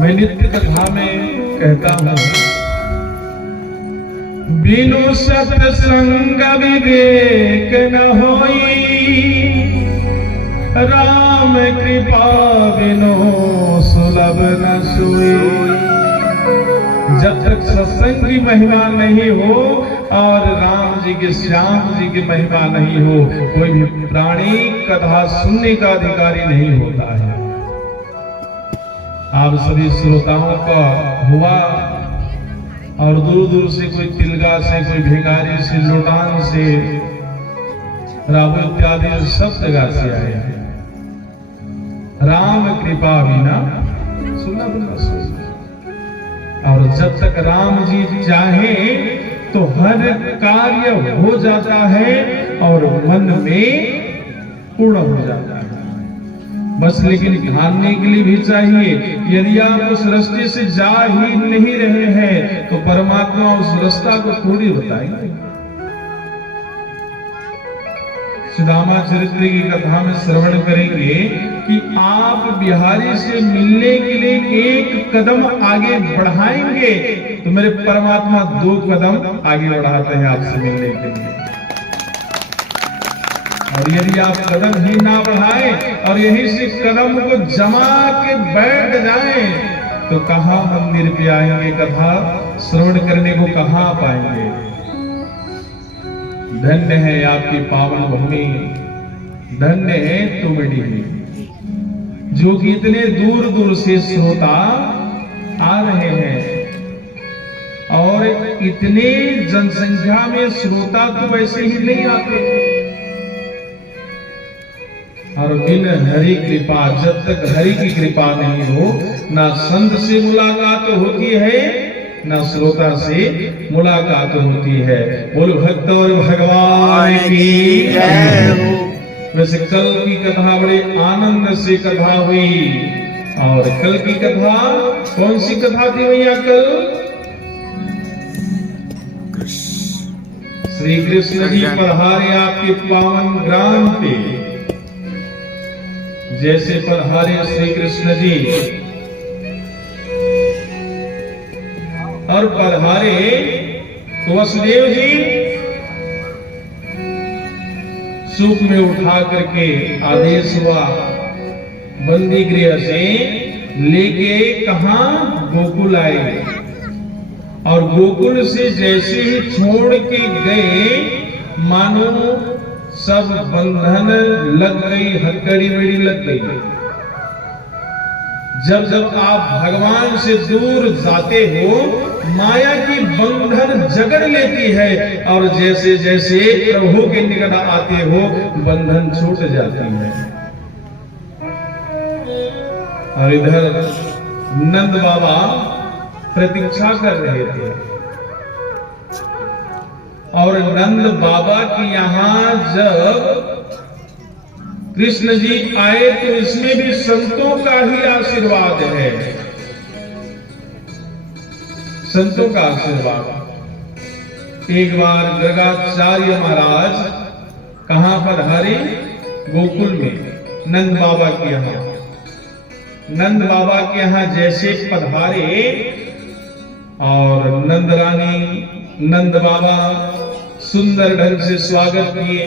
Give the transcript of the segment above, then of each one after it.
मैं नित्य कथा में कहता हूं, बिनु सत्संग विवेक न होई, राम कृपा बिनु सुलभ न सोई। जब तक सत्संग की महिमा नहीं हो और राम जी के श्याम जी की महिमा नहीं हो, कोई भी प्राणी कथा सुनने का अधिकारी नहीं होता है। आप सभी श्रोताओं का हुआ और दूर दूर से कोई तिलगा से, कोई भिखारी से, लोटान से, रावण इत्यादि सब जगह से आए हैं। राम कृपा बिना सुलभ न सोई। और जब तक राम जी चाहे तो हर कार्य हो जाता है और मन में पूर्ण हो जाता है। बस लेकिन ध्यान के लिए भी चाहिए, यदि आप उस रास्ते से जा ही नहीं रहे हैं तो परमात्मा उस रास्ता को थोड़ी बताएंगे। सुदामा चरित्र की कथा में श्रवण करेंगे कि आप बिहारी से मिलने के लिए एक कदम आगे बढ़ाएंगे तो मेरे परमात्मा 2 कदम आगे बढ़ाते हैं आपसे मिलने के लिए। और यदि आप कदम ही ना बढ़ाएं और यहीं से कदम को जमा के बैठ जाएं तो कहां मंदिर पे आएंगे, कथा श्रवण करने को कहां पाएंगे। धन्य है आपकी पावन भूमि, धन्य है तुमडी, जो कि इतने दूर दूर से श्रोता आ रहे हैं। और इतने जनसंख्या में श्रोता तो वैसे ही नहीं आते। और बिन हरि कृपा, जब तक हरि की कृपा नहीं हो, ना संत से मुलाकात होती है ना श्रोता से मुलाकात होती है। बोलो भक्त और भगवान की जय। वैसे कल की कथा बड़े आनंद से कथा हुई। और कल की कथा कौन सी कथा थी भैया? कल श्री कृष्ण जी पधारे आपके पावन ग्राम पे। जैसे पधारे श्री कृष्ण जी और पधारे तो वसुदेव जी सुख में उठा करके आदेश हुआ, बंदी गृह से लेके कहां? गोकुल आए। और गोकुल से जैसे ही छोड़ के गए मानो सब बंधन लग गई, हथकड़ी मेड़ी लग गई। जब जब आप भगवान से दूर जाते हो माया की बंधन जकड़ लेती है और जैसे जैसे प्रभु के निकट आते हो बंधन छूट जाती है। और इधर नंद बाबा प्रतीक्षा कर रहे थे। और नंद बाबा के यहां जब कृष्ण जी आए तो इसमें भी संतों का ही आशीर्वाद है, संतों का आशीर्वाद। एक बार गर्गाचार्य महाराज कहां पर हरे? गोकुल में नंद बाबा के यहां। नंद बाबा के यहां जैसे पधारे और नंद रानी, नंद बाबा सुंदर ढंग से स्वागत किए।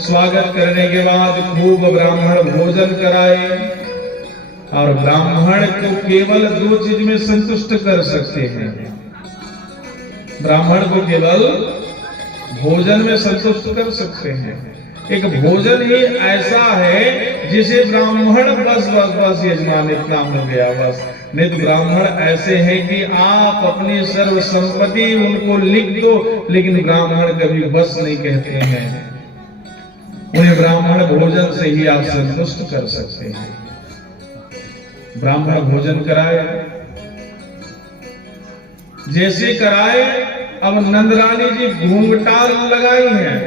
स्वागत करने के बाद खूब ब्राह्मण भोजन कराए। और ब्राह्मण को केवल 2 चीज में संतुष्ट कर सकते हैं। ब्राह्मण को केवल भोजन में संतुष्ट कर सकते हैं। एक भोजन ही ऐसा है जिसे ब्राह्मण बस बस बस यजमान इतना हो गया बस। नहीं तो ब्राह्मण ऐसे हैं कि आप अपनी सर्व संपत्ति उनको लिख दो लेकिन ब्राह्मण कभी बस नहीं कहते हैं। उन्हें ब्राह्मण भोजन से ही आप संतुष्ट कर सकते हैं। ब्राह्मण भोजन कराए, जैसे कराए अब नंदरानी जी घूंघटा लगाई हैं।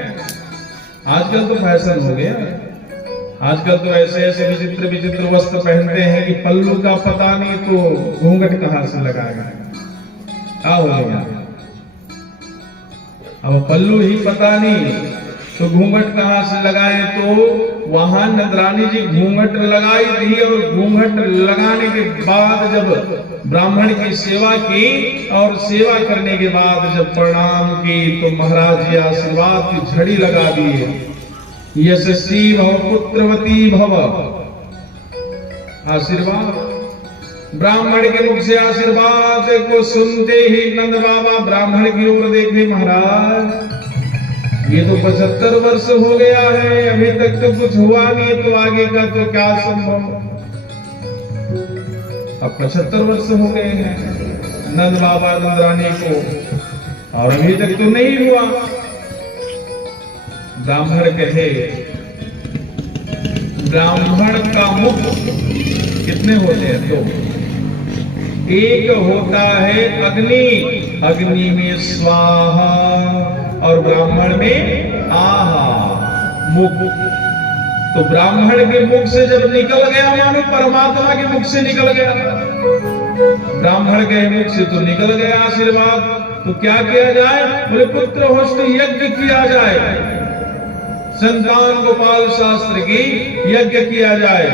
आजकल तो फैशन हो गया, आजकल तो ऐसे ऐसे विचित्र विचित्र वस्त्र पहनते हैं कि पल्लू का पता नहीं तो घूंघट कहां से लगाएगा। क्या हो गया? अब पल्लू ही पता नहीं तो घूंघट कहां से लगाए? तो वहां नंदरानी जी घूंघट लगाई थी, और घूंघट लगाने के बाद जब ब्राह्मण की सेवा की और सेवा करने के बाद जब प्रणाम की तो महाराज जी आशीर्वाद की झड़ी लगा दिए। यशस्वी भव पुत्रवती भव, आशीर्वाद ब्राह्मण के मुख से आशीर्वाद को सुनते ही नंद बाबा ब्राह्मण की ओर देखे, महाराज ये तो 75 वर्ष हो गया है, अभी तक तो कुछ हुआ नहीं, तो आगे का तो क्या संभव। अब 75 वर्ष हो गए हैं नंद बाबा नंदरानी को, और अभी तक तो नहीं हुआ। ब्राह्मण कहे, ब्राह्मण का मुख कितने होते हैं? तो एक होता है अग्नि, अग्नि में स्वाहा, और ब्राह्मण में आहा मुख। तो ब्राह्मण के मुख से जब निकल गया, मानो परमात्मा के मुख से निकल गया, ब्राह्मण के मुख से तो निकल गया आशीर्वाद। तो क्या किया जाए? बोले पुत्र होष्ट यज्ञ किया जाए, संतान गोपाल शास्त्र की यज्ञ किया जाए।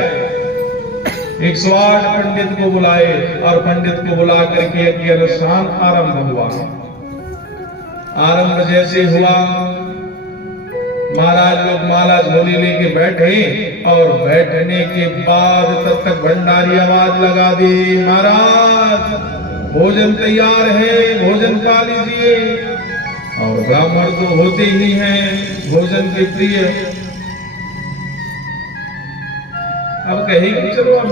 108 पंडित को बुलाए, और पंडित को बुला करके यज्ञ अनुष्ठान आरंभ हुआ। आरंभ जैसे हुआ, महाराज लोग माला झोली लेके बैठे, और बैठने के बाद तब तक भंडारी आवाज लगा दी, महाराज भोजन तैयार है, भोजन पा लीजिए। और ब्राह्मण तो होते ही हैं भोजन के प्रिय। अब कहेंगे चलो अब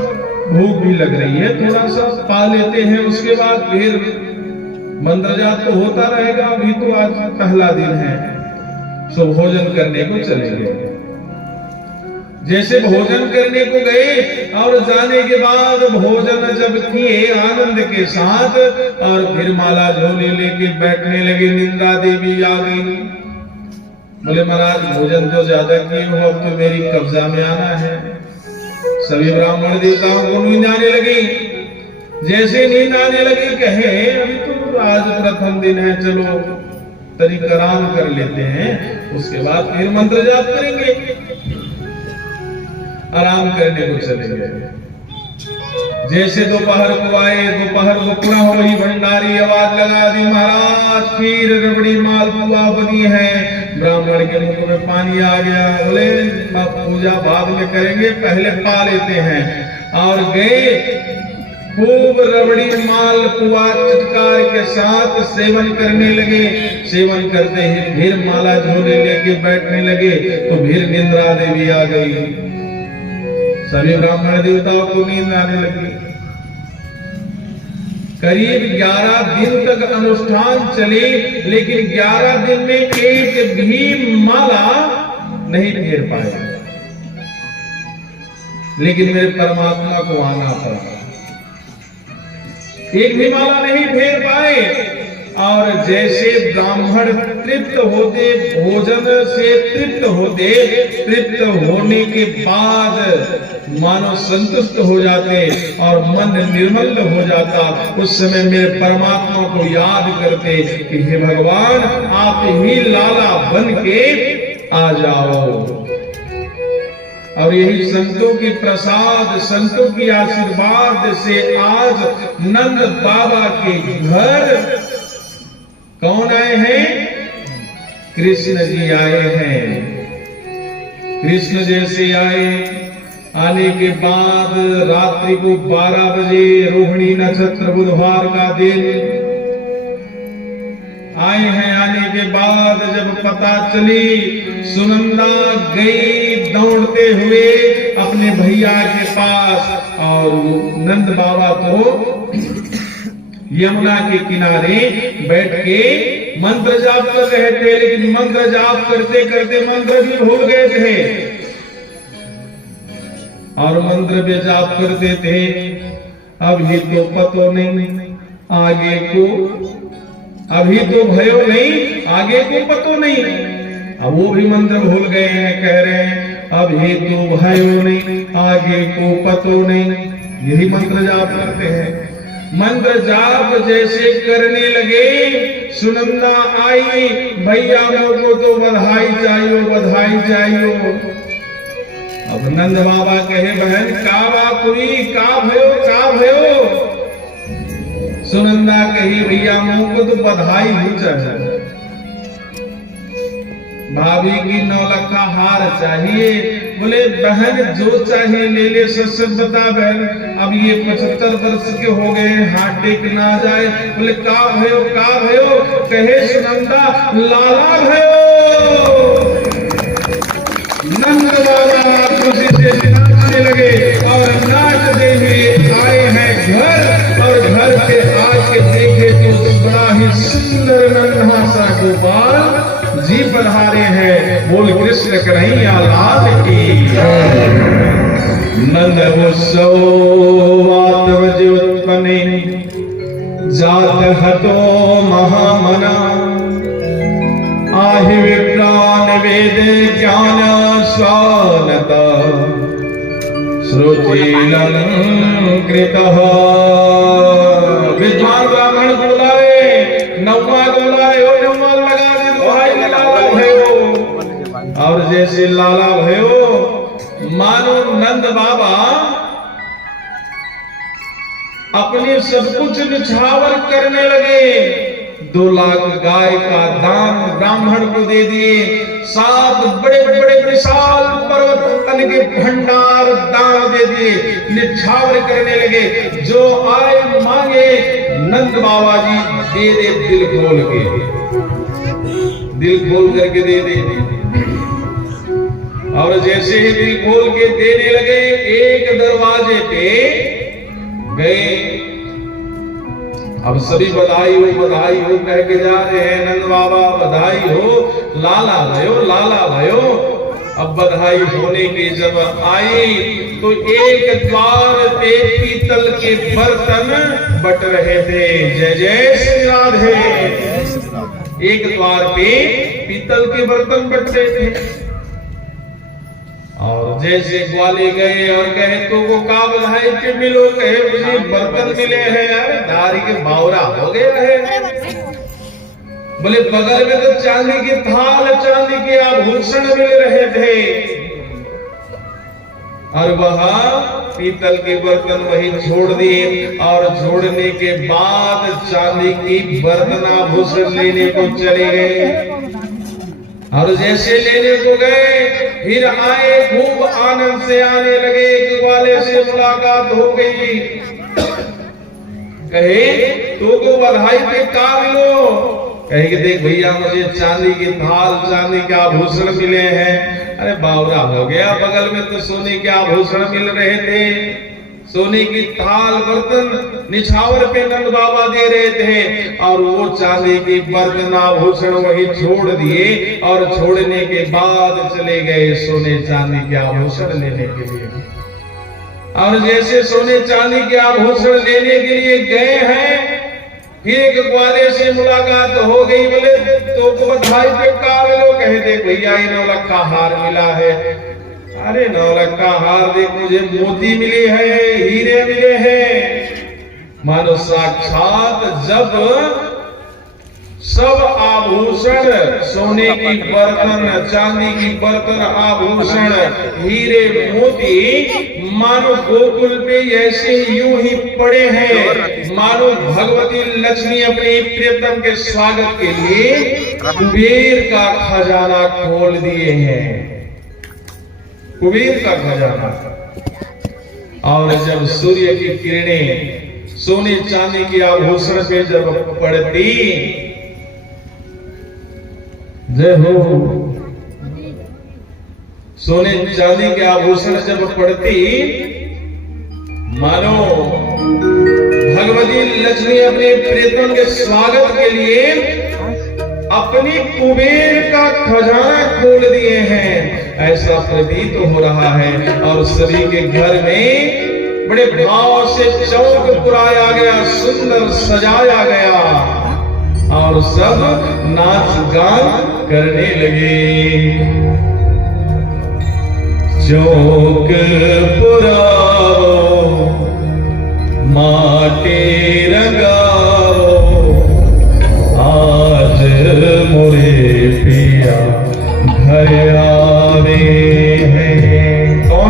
भूख भी लग रही है, थोड़ा सा पा लेते हैं, उसके बाद फिर मंत्र जाप तो होता रहेगा। अभी तो आज पहला दिन है, सो भोजन करने को चले गए। जैसे भोजन करने को गए, और जाने के बाद भोजन जब किए आनंद के साथ, और फिर माला झोली लेके बैठने लगे, निंदा देवी आ गई। बोले महाराज भोजन तो ज्यादा किए हो, अब तो मेरी कब्जा में आना है। सभी ब्राह्मण देवताओं को नींद आने लगी। जैसे नींद आने लगी, कहे अभी तो आज प्रथम दिन है, चलो तनिक आराम कर लेते हैं, उसके बाद फिर मंत्र जाप करेंगे। आराम करने को चले गए। जैसे दोपहर को आए, दोपहर को पुनः वही भंडारी आवाज लगा दी, महाराज खीर रबड़ी मालपुआ बनी है। ब्राह्मण के मुख में पानी आ गया। बोले पूजा बाद में करेंगे, पहले पा लेते हैं। और गए, खूब रबड़ी मालपुआ चटकार के साथ सेवन करने लगे। सेवन करते ही फिर माला झोले लेके बैठने लगे, तो फिर निंद्रा देवी आ गई। सभी ब्राह्मण देवताओं को नींद आने लगी। करीब 11 दिन तक अनुष्ठान चले, लेकिन 11 दिन में एक भी माला नहीं फेर पाए। लेकिन मेरे परमात्मा को आना पड़ा, एक भी माला नहीं फेर पाए। और जैसे ब्राह्मण तृप्त होते, भोजन से तृप्त होते, तृप्त होने के बाद मानो संतुष्ट हो जाते और मन निर्मल हो जाता, उस समय मेरे परमात्मा को याद करते कि हे भगवान आप ही लाला बन के आ जाओ। और यही संतों की प्रसाद, संतों की आशीर्वाद से आज नंद बाबा के घर कौन आए हैं? कृष्ण जी आए हैं। कृष्ण जैसे आए, आने के बाद रात्रि को 12 बजे, रोहिणी नक्षत्र बुधवार का दिन आए हैं। आने के बाद जब पता चली, सुनंदा गई दौड़ते हुए अपने भैया के पास, और नंद बाबा तो यमुना के किनारे बैठ के मंत्र जाप कर रहे थे। लेकिन मंत्र जाप करते करते मंत्र भी भूल गए थे, और मंत्र भी जाप करते थे। अभी तो पतो नहीं आगे को, अभी तो भयो नहीं आगे को पतो नहीं। अब वो भी मंत्र भूल गए हैं, कह रहे हैं अभी तो भयो नहीं आगे को पतो नहीं। यही मंत्र जाप करते हैं। मंत्र जाप जैसे करने लगे, सुनंदा आई, भैया को तो बधाई चाहिए, बधाई चाहिए। अब नंद बाबा कहे, बहन का बात हुई, का भयो, का भयो? सुनंदा कही, भैया को तो बधाई हो चाहिए, भाभी की 9 लखा हार चाहिए। बोले बहन जो चाहिए ले ले, सब बता बहन, अब ये 75 वर्ष के हो गए, हाथ टेक ना जाए। बोले का भयो, का भयो? कहे सुनंदा, लाला भयो। नंद बाबा खुशी से नाचने लगे और नाचते हुए आए हैं घर, और घर के आके देखे तो बड़ा ही सुंदर नन्हा सा गोपाल जी पधारे हैं। बोल कृष्ण कन्हैया लाल की। नंद उत्सव उत्पन्ने जात हतो महामना, आहि विप्रान वेद ज्ञान स्वानत, श्रुतिलंकृतः। विद्वान ब्राह्मण बुलाए, नौवा बुलाए, ओ नौवा लगा दे भाई, लाला भयो। और जैसे लाला भयो, मानो नंद बाबा अपने सब कुछ निछावर करने लगे। 2 लाख गाय का दान ब्राह्मण को दे दिए, 7 बड़े बड़े विशाल पर्वत तन के भंडार दान दे दिए, निछावर करने लगे। जो आए मांगे नंद बाबा जी दे दे, दिल खोल के, दिल खोल करके दे दे। और जैसे ही दिल खोल के देने लगे, एक दरवाजे पे गए। अब सभी बधाई हो कह के जा रहे हैं, नंद बाबा बधाई हो, लाला भयो, लाला भयो। अब बधाई होने की जब आई तो एक द्वार पे पीतल के बर्तन बट रहे थे। जय जय श्री राधे। एक द्वार पे पीतल के बर्तन बट रहे थे। और जैसे ग्वाले गए और कहे तो वो का बधाई के मिलो, कहे मुझे बर्तन मिले हैं, यार दारी के बावरा हो गया है। बोले बगल में तो चांदी की थाल, चांदी के आभूषण मिल रहे थे, और वहां पीतल के बर्तन वही छोड़ दिए। और छोड़ने के बाद चांदी की बर्तन आभूषण लेने को चले गए। और जैसे लेने को गए, फिर आए, खूब आनंद से आने लगे। एक वाले से मुलाकात हो गई, कहे तो को बधाई पे का मिलो? कहे कि देख भैया मुझे चांदी की थाल, चांदी के आभूषण मिले हैं। अरे बावरा हो गया, बगल में तो सोने के आभूषण मिल रहे थे। सोने की थाल बर्तन निछावर पे नंद बाबा दे रहे थे, और वो चांदी की बर्तन आभूषण वही छोड़ दिए। और छोड़ने के बाद चले गए सोने चांदी के आभूषण लेने के लिए। और जैसे सोने चांदी के आभूषण लेने के लिए गए हैं, फिर एक ग्वाले से मुलाकात हो गई। बोले तो बधाई पे का मिलो? कहे देख भैया 9 लखा हार मिला है। अरे 9 लखा हार देख, मुझे मोती मिले हैं, हीरे मिले हैं। मानो साक्षात जब सब आभूषण, सोने की बर्तन, चांदी की बर्तन, आभूषण, हीरे मोती मानो गोकुल पे ऐसे यूं ही पड़े हैं। मानो भगवती लक्ष्मी अपने प्रियतम के स्वागत के लिए कुबेर का खजाना खोल दिए हैं, कुबेर का खजाना। और जब सूर्य की किरणें सोने चांदी के आभूषण पे जब पड़ती, जय हो, सोने चांदी के आभूषण जब पड़ती, मानो भगवती लक्ष्मी अपने प्रियतम के स्वागत के लिए अपनी कुबेर का खजाना खोल दिए हैं, ऐसा प्रतीत हो रहा है। और सभी के घर में बड़े भाव से चौक पुराया गया, सुंदर सजाया गया, और सब नाच गान करने लगे। चौक